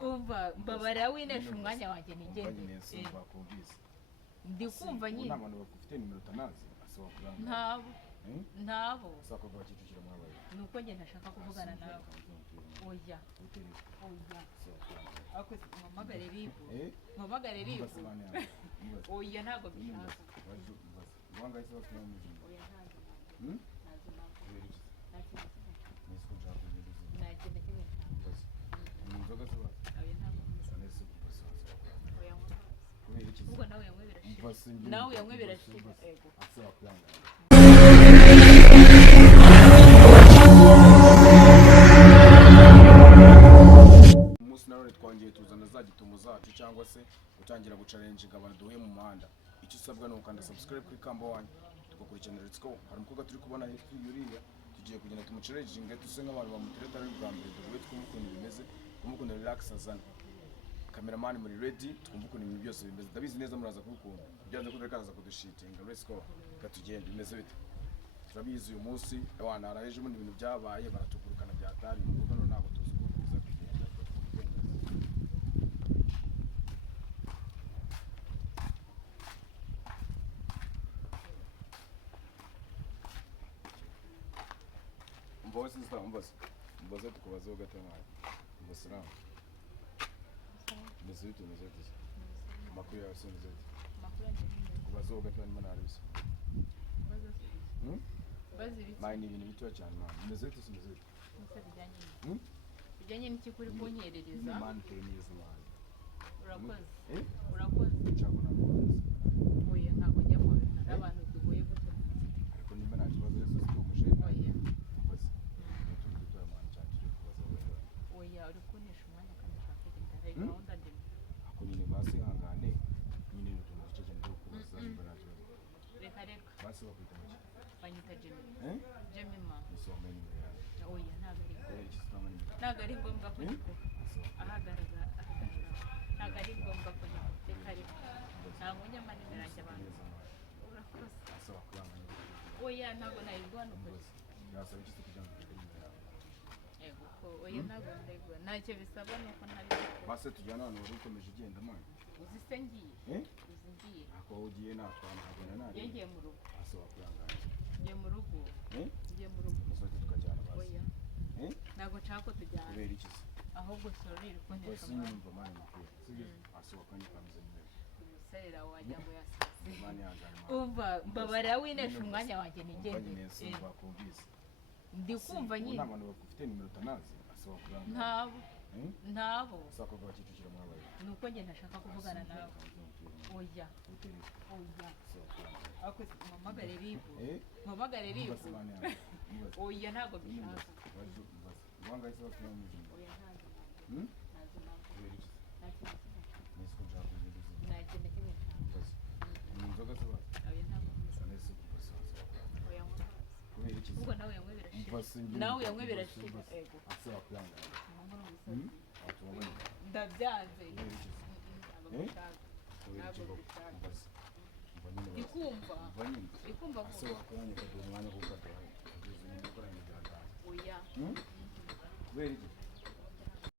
umva mbabara winesha umwanya wanjye nigende ndi kumva nyine n'abantu bafite nimero tanazi asaba kuranga ntabo sako bakicukira mwabaye nuko nge ntashaka kuvugana nawe oya ako mpamagare ribu oya ntabwo bishaka wanga ise bakira mu mujyi oya ntabwo nawe yamwe birashika ego asaba kuranga twongeye tuzana za gitumo zacu cyangwa se gutangira gucalenjinga abantu duhuye mu muhanda. Icyo usabwa ni ukanda subscribe kuri Kamba One tugakurikirana Let's Go. Hari umukobwa turi kubona hepfo yuriya tugiye kugenda tumucalenjinga duse nk'abantu bamutereta ari bwa mbere duhuye twumukunda bimeze twumukunda relax azana cameraman muri ready twumukunda ibintu byose bimeze ndabizi neza muraza kubikunda byanze ko rekaza kudushitinga Let's Go gatugenda bimeze bite turabizi uyu munsi abana araje mu bintu byabaye baratukurukana byatari mu rugo ntabwo tuzi ko biza kugenda. Mbozi sister mbozi tukubazo gatema mbasiramu mezito makuru ya sente kubazo gatema manarisi mine ibintu bito cyane man mezito bijyanye n'iki kuri kunyerereza man tenise man urakoze cyakona oya ntabwo njya mu bintu n'abantu duhuye gutyo ariko nimba nta kibazo rero siko mushema oya uri kunesha umwanya kandi ushaka kugenda hari gahunda ndimo ako nyine basi hangane nyine n'utuntu ducece ndo kubaza nimba nta kibazo reka basi bakwita mu banyita Jemima nisomeni oya ntabwo ari ngombwa ko ahagaragara ntabwo ari ngombwa ko reka ntabwo nyama nimero yanjye abantu urakoze asaba kuranga oya ntabwo nayibwa nuko yasaba iki kugira ngo ego ko oya ntabwo ndayibwa ntacyo bisaba nuko ntari base tujyana hano wari ukomeje ugenda mwana uzi se ngiye ngiye ako ugiye natwana hagenda nari ngiye mu rugo asaba kuranga ngiye mu rugo musoje tukajyana base oya ntabwo nshaka ko tujyana kubera iki ahubwo sorry rukonesha basi nyumva mwana mukuru sibyo asaba kanye kameze neza umusarira wajya ngo yasase mwana yangana umva mbabara winesha umwanya wanjye nigende ndi kumva nyine n'abantu bafite nimero tanazi asaba kuranga ntabo sako bakicukira mwabaye nuko nge ntashaka kuvugana nawe oya ako mpamagare ribu oya ntabwo bishaka wanga ise bakira mu mujyi oya ntabwo nagenda kimwe ni inzoga ziba oya ntabwo sanese oya kubera iki ubwo nawe yamwe birashika ego asaba kuranga ndabyanze ndikumva asaba kuranga kaduha umwanya wo gukata kugeza nyuma gukora ibintu byatanga oya kubera iki